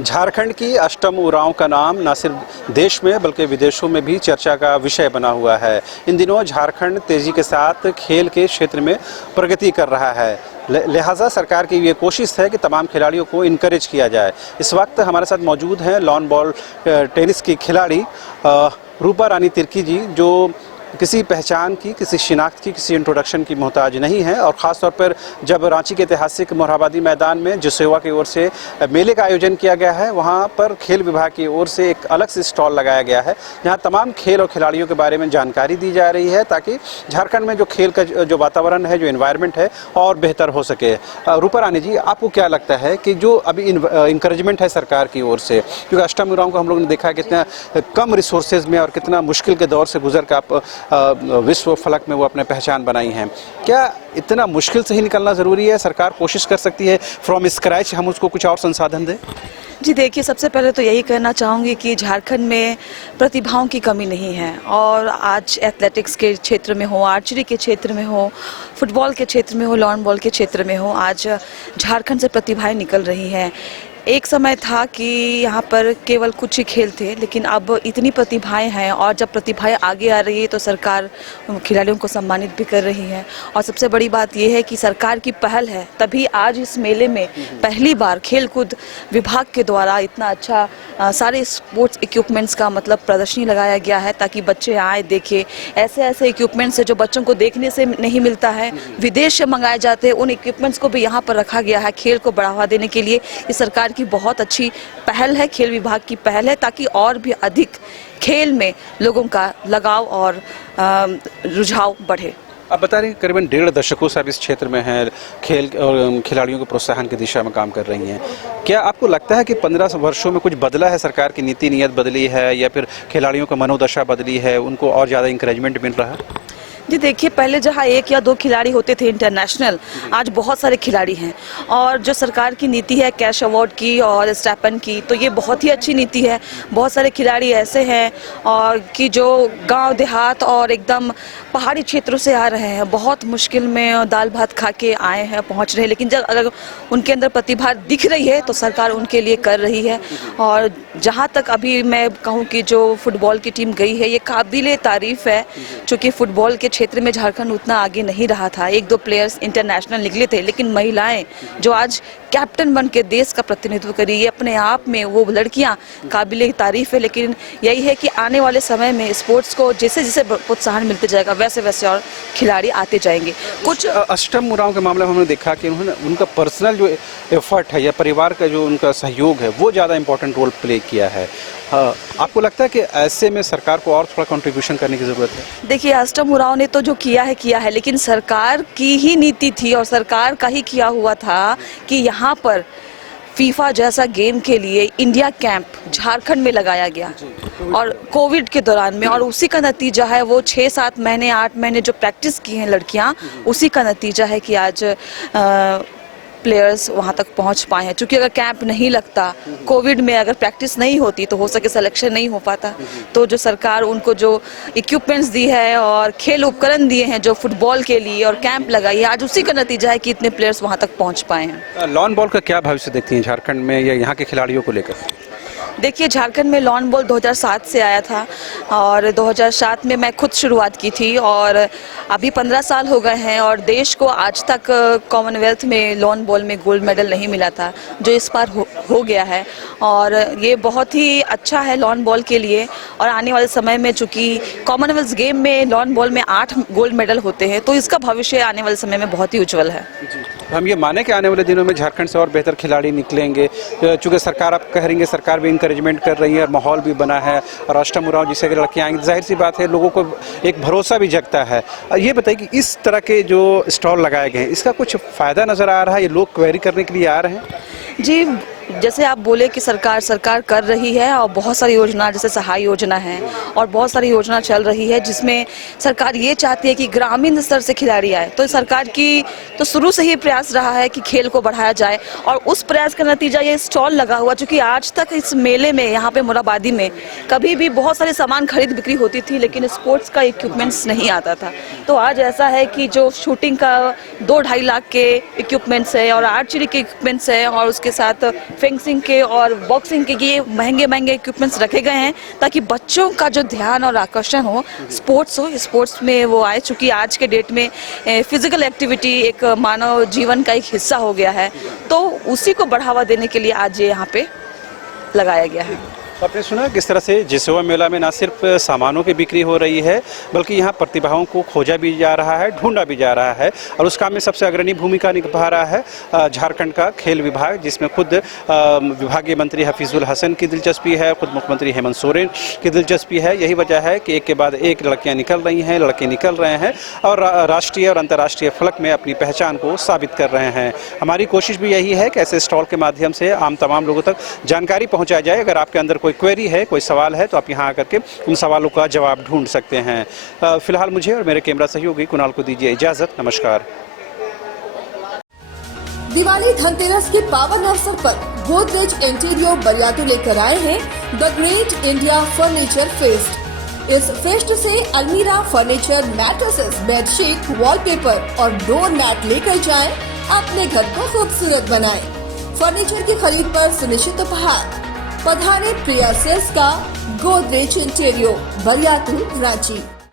झारखंड की अष्टम उरांव का नाम न सिर्फ देश में बल्कि विदेशों में भी चर्चा का विषय बना हुआ है। इन दिनों झारखंड तेजी के साथ खेल के क्षेत्र में प्रगति कर रहा है। लिहाजा सरकार की ये कोशिश है कि तमाम खिलाड़ियों को इनकरेज किया जाए। इस वक्त हमारे साथ मौजूद हैं लॉन बॉल टेनिस की खिलाड़ी रूपा रानी तिर्की जी, जो किसी पहचान की, किसी शिनाख्त की, किसी इंट्रोडक्शन की मोहताज नहीं है। और ख़ास तौर पर जब रांची के ऐतिहासिक मोरहाबादी मैदान में जसेवा की ओर से मेले का आयोजन किया गया है, वहां पर खेल विभाग की ओर से एक अलग से स्टॉल लगाया गया है, जहां तमाम खेल और खिलाड़ियों के बारे में जानकारी दी जा रही है, ताकि झारखंड में जो खेल का जो वातावरण है, जो इन्वायरमेंट है, और बेहतर हो सके। रूपा रानी जी, आपको क्या लगता है कि जो अभी इंकरेजमेंट है सरकार की ओर से, क्योंकि अष्टम उरांव को हम लोगों ने देखा है कितना कम रिसोर्सेज में और कितना मुश्किल के दौर से गुजर कर आप विश्व फलक में वो अपने पहचान बनाई हैं, क्या इतना मुश्किल से ही निकलना ज़रूरी है? सरकार कोशिश कर सकती है फ्रॉम स्क्रैच हम उसको कुछ और संसाधन दें? जी देखिए, सबसे पहले तो यही कहना चाहूँगी कि झारखंड में प्रतिभाओं की कमी नहीं है। और आज एथलेटिक्स के क्षेत्र में हो, आर्चरी के क्षेत्र में हो, फुटबॉल के क्षेत्र में हो, लॉन बॉल के क्षेत्र में हो, आज झारखंड से प्रतिभाएं निकल रही हैं। एक समय था कि यहाँ पर केवल कुछ ही खेल थे, लेकिन अब इतनी प्रतिभाएं हैं, और जब प्रतिभाएं आगे आ रही है तो सरकार खिलाड़ियों को सम्मानित भी कर रही है। और सबसे बड़ी बात यह है कि सरकार की पहल है, तभी आज इस मेले में पहली बार खेलकूद विभाग के द्वारा इतना अच्छा सारे स्पोर्ट्स इक्विपमेंट्स का मतलब प्रदर्शनी लगाया गया है, ताकि बच्चे आए देखें। ऐसे ऐसे इक्विपमेंट्स है जो बच्चों को देखने से नहीं मिलता है, विदेश से मंगाए जाते हैं, उन इक्विपमेंट्स को भी यहाँ पर रखा गया है खेल को बढ़ावा देने के लिए। ये सरकार की बहुत अच्छी पहल है, खेल विभाग की पहल है, ताकि और भी अधिक खेल में लोगों का लगाव और रुझाव बढ़े। आप बता रहे हैं करीबन 1.5 दशकों से आप इस क्षेत्र में हैं, खेल और खिलाड़ियों को प्रोत्साहन की दिशा में काम कर रही हैं। क्या आपको लगता है कि 15 वर्षों में कुछ बदला है? सरकार की नीति नियत बदली है, या फिर खिलाड़ियों का मनोदशा बदली है, उनको और ज़्यादा इंकरेजमेंट मिल रहा है? जी देखिए, पहले जहाँ 1 या 2 खिलाड़ी होते थे इंटरनेशनल, आज बहुत सारे खिलाड़ी हैं। और जो सरकार की नीति है कैश अवार्ड की और स्टाइपेंड की, तो ये बहुत ही अच्छी नीति है। बहुत सारे खिलाड़ी ऐसे हैं और कि जो गांव देहात और एकदम पहाड़ी क्षेत्रों से आ रहे हैं, बहुत मुश्किल में दाल भात खा के आए हैं, पहुंच रहे हैं, लेकिन जब अगर उनके अंदर प्रतिभा दिख रही है तो सरकार उनके लिए कर रही है। और जहाँ तक अभी मैं कहूँ कि जो फुटबॉल की टीम गई है, ये काबिले तारीफ़ है, चूँकि फुटबॉल के क्षेत्र में झारखंड उतना आगे नहीं रहा था। 1-2 प्लेयर्स इंटरनेशनल निकले थे, लेकिन महिलाएं जो आज कैप्टन बन के देश का प्रतिनिधित्व करी, ये अपने आप में वो लड़कियां काबिले तारीफ है। लेकिन यही है कि आने वाले समय में स्पोर्ट्स को जैसे जैसे प्रोत्साहन मिलते जाएगा, वैसे वैसे और खिलाड़ी आते जाएंगे। कुछ अष्टम उरांव के मामले में हमने देखा कि उन्होंने उनका पर्सनल जो एफर्ट है या परिवार का जो उनका सहयोग है, वो ज़्यादा इंपॉर्टेंट रोल प्ले किया है। आपको लगता है कि ऐसे में सरकार को और थोड़ा कंट्रीब्यूशन करने की ज़रूरत है? देखिए, अष्टम उरांव ने तो जो किया है, लेकिन सरकार की ही नीति थी और सरकार का ही किया हुआ था कि यहाँ पर फीफा जैसा गेम के लिए इंडिया कैंप झारखंड में लगाया गया, और कोविड के दौरान में, और उसी का नतीजा है वो 6-7 महीने 8 महीने जो प्रैक्टिस की हैं लड़कियां, उसी का नतीजा है कि आज प्लेयर्स वहां तक पहुंच पाए हैं। क्योंकि अगर कैंप नहीं लगता, कोविड में अगर प्रैक्टिस नहीं होती, तो हो सके सिलेक्शन नहीं हो पाता। तो जो सरकार उनको जो इक्विपमेंट्स दी है और खेल उपकरण दिए हैं जो फुटबॉल के लिए, और कैंप लगाई है, आज उसी का नतीजा है कि इतने प्लेयर्स वहां तक पहुंच पाए हैं। लॉन बॉल का क्या भविष्य देखती हैं झारखंड में या यहाँ के खिलाड़ियों को लेकर? देखिए, झारखंड में लॉन बॉल 2007 से आया था, और 2007 में मैं खुद शुरुआत की थी, और अभी 15 साल हो गए हैं, और देश को आज तक कॉमनवेल्थ में लॉन बॉल में गोल्ड मेडल नहीं मिला था, जो इस बार हो गया है। और ये बहुत ही अच्छा है लॉन बॉल के लिए। और आने वाले समय में चूँकि कॉमनवेल्थ गेम में लॉन बॉल में 8 गोल्ड मेडल होते हैं, तो इसका भविष्य आने वाले समय में बहुत ही उज्जवल है। हम ये माने कि आने वाले दिनों में झारखंड से और बेहतर खिलाड़ी निकलेंगे, चूँकि सरकार, आप कह रही है सरकार भी इंकरेजमेंट कर रही है, माहौल भी बना है, और अष्टम उरांव जिससे अगर लड़कियाँ आएंगी, जाहिर सी बात है लोगों को एक भरोसा भी जगता है। ये बताइए कि इस तरह के जो स्टॉल लगाए गए हैं, इसका कुछ फ़ायदा नज़र आ रहा है? ये लोग क्वेरी करने के लिए आ रहे हैं? जी, जैसे आप बोले कि सरकार कर रही है, और बहुत सारी योजना, जैसे सहाय योजना है और बहुत सारी योजना चल रही है, जिसमें सरकार ये चाहती है कि ग्रामीण स्तर से खिलाड़ी आए। तो सरकार की तो शुरू से ही प्रयास रहा है कि खेल को बढ़ाया जाए, और उस प्रयास का नतीजा ये स्टॉल लगा हुआ। चूँकि आज तक इस मेले में, यहाँ पे मोरहाबादी में, कभी भी बहुत सारे सामान खरीद बिक्री होती थी, लेकिन स्पोर्ट्स का इक्विपमेंट्स नहीं आता था। तो आज ऐसा है कि जो शूटिंग का 2-2.5 लाख के इक्विपमेंट्स है, और आर्चरी के इक्विपमेंट्स है, और उसके साथ फेंसिंग के और बॉक्सिंग के ये महंगे महंगे इक्विपमेंट्स रखे गए हैं ताकि बच्चों का जो ध्यान और आकर्षण हो स्पोर्ट्स में वो आए। चूँकि आज के डेट में फिजिकल एक्टिविटी एक मानव जीवन का एक हिस्सा हो गया है, तो उसी को बढ़ावा देने के लिए आज ये यहाँ पे लगाया गया है। आपने सुना किस तरह से जसोवा मेला में ना सिर्फ सामानों की बिक्री हो रही है बल्कि यहाँ प्रतिभाओं को खोजा भी जा रहा है, ढूंढा भी जा रहा है, और उस काम में सबसे अग्रणी भूमिका निभा रहा है झारखंड का खेल विभाग, जिसमें खुद विभागीय मंत्री हफीजुल हसन की दिलचस्पी है, खुद मुख्यमंत्री हेमंत सोरेन की दिलचस्पी है। यही वजह है कि एक के बाद एक लड़कियाँ निकल रही हैं, लड़के निकल रहे हैं और राष्ट्रीय और अंतर्राष्ट्रीय फलक में अपनी पहचान को साबित कर रहे हैं। हमारी कोशिश भी यही है कि ऐसे स्टॉल के माध्यम से तमाम लोगों तक जानकारी पहुँचाई जाए। अगर आपके अंदर कोई क्वेरी है, कोई सवाल है, तो आप यहाँ आकर के उन सवालों का जवाब ढूंढ सकते हैं। फिलहाल मुझे और मेरे कैमरा सहयोगी कुणाल को दीजिए इजाजत। नमस्कार। दिवाली धनतेरस के पावन अवसर पर गोदरेज इंटीरियर बरियातू लेकर आए हैं the great India furniture fest. इस फेस्ट से अलमीरा, फर्नीचर, मैट्रेसेस, बेडशीट, वॉलपेपर और डोर मैट लेकर जाएं, अपने घर को खूबसूरत बनाएं। फर्नीचर की खरीद पर सुनिश्चित उपहार। पधारे प्रिया सेल्स का गोदरेज इंटीरियर बरियातू, रांची।